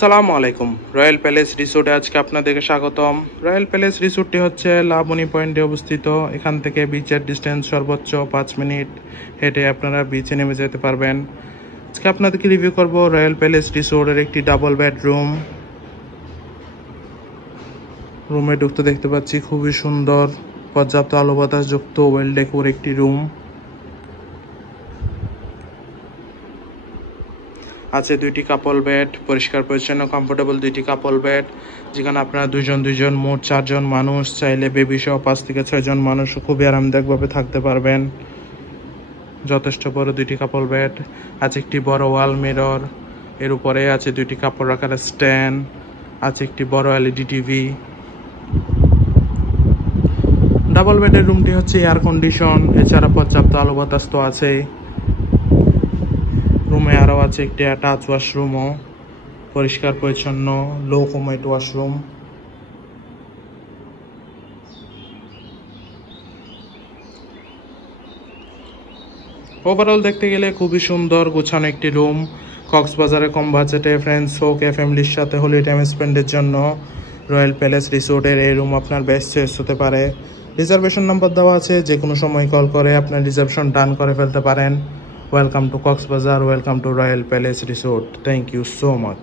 আসসালামু আলাইকুম। Royal palace রিসোর্টে আজকে আপনাদেরকে স্বাগতম। রয়্যাল প্যালেস রিসোর্টটি হচ্ছে লাবণী পয়েন্টে অবস্থিত। এখান থেকে বিচের ডিস্টেন্স সর্বোচ্চ 5 মিনিট হেঁটে আপনারা বিচে নেমে যেতে পারবেন। আজকে আপনাদেরকে রিভিউ করব রয়্যাল প্যালেস রিসোর্টের একটি ডাবল বেডরুম। রুমে ঢুকতে দেখতে পাচ্ছি খুবই সুন্দর, পর্যাপ্ত আলো বাতাস যুক্ত ওয়েল ডেকোর একটি রুম। আছে দুইটি কাপল বেড, পরিষ্কার পরিচ্ছন্ন কমফোর্টেবল দুইটি কাপল বেড, যেখানে আপনারা দুইজন মোট 4 জন মানুষ, চাইলে বেবি সহ 5 থেকে 6 জন মানুষ খুবই আরামদায়কভাবে থাকতে পারবেন। যথেষ্ট বড় দুইটি কাপল বেড, আছে একটি বড় ওয়াল মিরর, এর উপরে আছে দুইটি কাপড় রাখার স্ট্যান্ড, আছে একটি বড় এলইডি টিভি। ডাবল বেডের রুমটি হচ্ছে এয়ার কন্ডিশন, এছাড়া পর্যাপ্ত আলো বাতাস তো আছেই। রুমে আরও আছে একটি অ্যাটাচ ওয়াশরুমও, পরিষ্কার পরিচ্ছন্ন লো কমেট ওয়াশরুম। ওভারঅল দেখতে গেলে খুবই সুন্দর গোছানো একটি রুম। কক্সবাজারে কম বাজেটে ফ্রেন্ডস হোক এ ফ্যামিলির সাথে হোলি টাইম স্পেন্ডের জন্য রয়্যাল প্যালেস রিসোর্টের এই রুম আপনার বেস্ট চয়েস হতে পারে। রিজার্ভেশন নাম্বার দেওয়া আছে, যে কোনো সময় কল করে আপনার রিজার্ভেশন ডান করে ফেলতে পারেন। Welcome to Cox's Bazar, welcome to royal palace resort. Thank you so much.